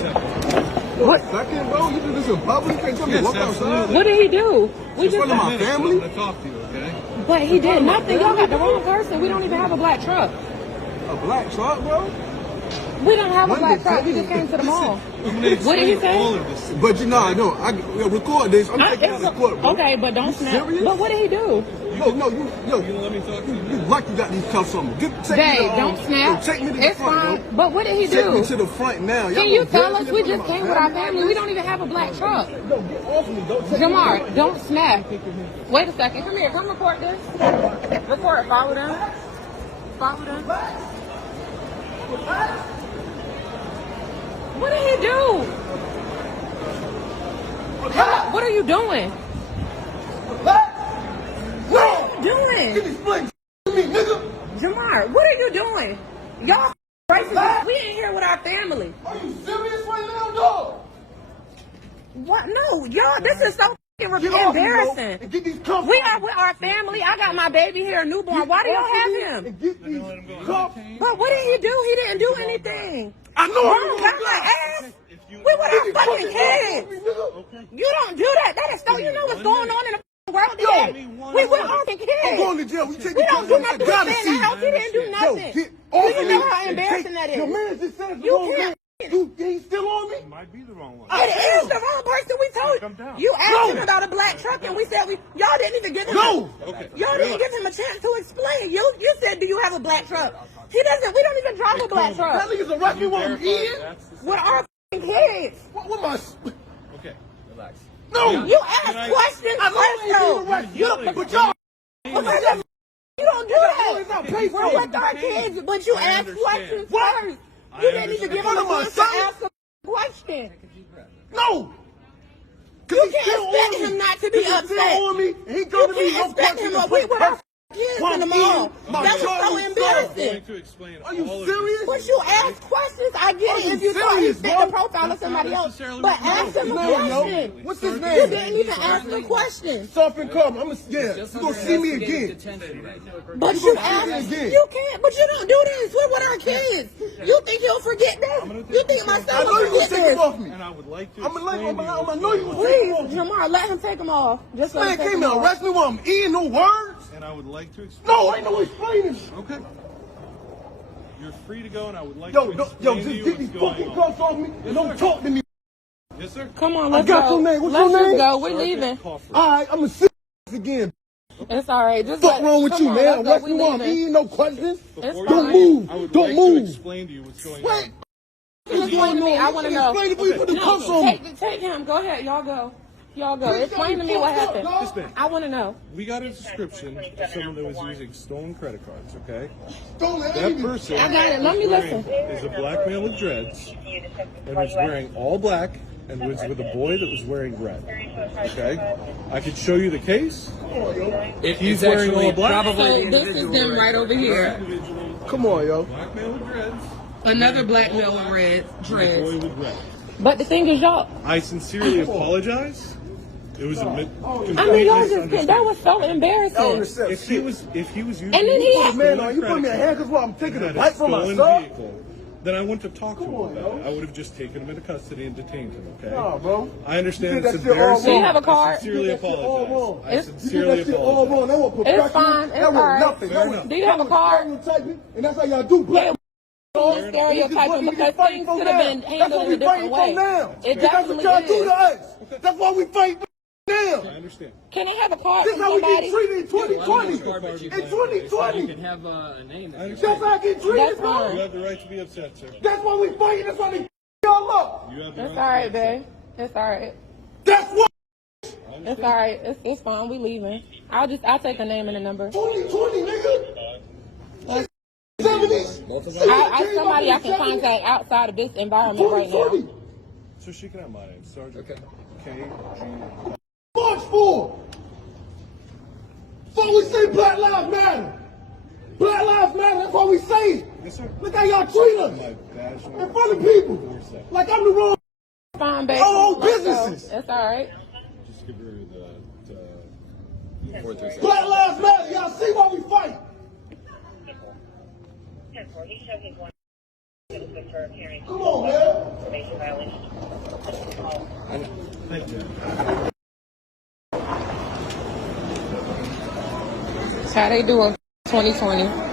What? Second, bro? You do this in public? You can't tell me to walk outside? What did he do? We just in front of my family? I talk to you, okay? But he did nothing. Y'all got the wrong person. We don't even have a black truck. A black truck, bro? We don't have a black truck. We just came to the mall. What did he say? But you know, I record this. I'm taking out the court, bro. Okay, but don't snap. Serious? But what did he do? You let me talk to you. You like you got these cuffs on me. Don't snap. Take me to the front, bro. But what did he do? Take me to the front now. Can you tell us? We just came with our family. We don't even have a black truck. No, get off me. Jamar, don't snap. Wait a second. Come here. Come report this. Report. Follow them. Follow them. What did he do? What are you doing? What are you doing? Give me split. Give me, nigga. Jamar, what are you doing? Y'all racist. We ain't here with our family. Are you serious right now, dog? What? No, y'all, this is so embarrassing. We are with our family. I got my baby here, a newborn. Why do y'all have him? But what did he do? He didn't do anything. I know. Mom got my ass. We with our fucking kids. You don't do that. That is so. You know what's going on in the world today. We with our kids. I'm going to jail. We don't do nothing. We stay in the house. He didn't do nothing. You know how embarrassing that is. Your man just said it's you wrong. can't. He's still on me? It might be the wrong one. It is the wrong person. We told you. Asked him about a black truck, and we said y'all didn't even give him. Y'all didn't give him a chance to explain. You said, do you have a black truck? He doesn't. We don't even drive a black truck. That nigga's arrest me while I'm eating? With our kids. What my... Okay, relax. No! You ask questions first, though. But y'all... You don't do that. We're with our kids, but you ask questions first. You didn't even give him a chance to ask a question. No! You can't expect him not to be upset. He go to me, no question. We with our kids in the mall. That was so embarrassing. Are you serious? But you ask questions, I get it if you thought he fit the profile of somebody else. But ask him a question. What's his name? You didn't even ask the question. Soft and calm. You're going to see me again. But you ask, you can't, but you don't do this. We're with our kids. You think he'll forget that? You think my son will forget this? Take him off me. And I would like to I'm going to know you will take Please, him off me. Jamar, let him take him off. Just Man came to arrest me while I'm eating, no words? And I would like to explain. No, ain't no explaining. Okay. You're free to go, and I would like to explain to you just get these fucking cuffs off me and don't talk to me. Yes, sir. Come on, let's I got go. your name. What's Let's your name? just go. We're leaving. All right, I'm going to sit again. It's all right. Just What's wrong with you, man? Arrest me while I'm eating, no questions. Don't move. I would Don't like move. to explain to you what's going Wait. on. Explain to me. I want to know. Explain to me. Put the cuffs on me. Take him. Go ahead. Y'all go. Y'all go. Explain to me what happened. I want to know. We got a description of someone that was using stolen credit cards, okay? Don't That person I got it. Let me listen. is a black male with dreads and was wearing all black and was with a boy that was wearing red. Okay? I could show you the case. If he's wearing all black. So this is them right over here. Come on, yo. Black male with dreads. Another black male with red dreads. Boy with red. But the thing is, y'all. I sincerely apologize. It was a I mean, y'all just that was so embarrassing. If he was using And then he had, Man, are you putting me in handcuffs while I'm taking a bite from my son? Then I went to talk to him about it. I would have just taken him into custody and detained him, okay? Nah, bro. I understand You it's did that shit all embarrassing. Do you have a card? I sincerely apologize. I You did sincerely that shit all apologize. wrong. That was professional. It's fine. It's That all was right. nothing. That was Do you have a card? stereotyping, and that's how y'all do black. Stereotyping because things could have been handled in a different way. It definitely That's what y'all do is. to us. That's why we fight now. I understand. Can I have a card This from is how we somebody? get treated in 2020. In 2020. You can have a name. That's how I get treated, That's bro. fine. You have the right to be upset, sir. That's why we fighting. That's why they y'all up. You have the It's right all to right, be upset. babe. It's all right. That's what It's all right. It's fine. We leaving. I'll take a name and a number. 2020, nigga. 70s. Somebody I can contact outside of this environment right now. 2020. So she can have my name, Sergeant K.G. March 4. That's why we say Black Lives Matter. Black Lives Matter. That's why we say it. Yes, sir. Look how y'all treat us My badge in front of people. Like I'm the wrong. Fine, babe. Oh, Let's go. businesses. It's all right. Just give her the 436. Black Lives Matter. Y'all see why we fight. Come on, man. That's how they do it. 2020.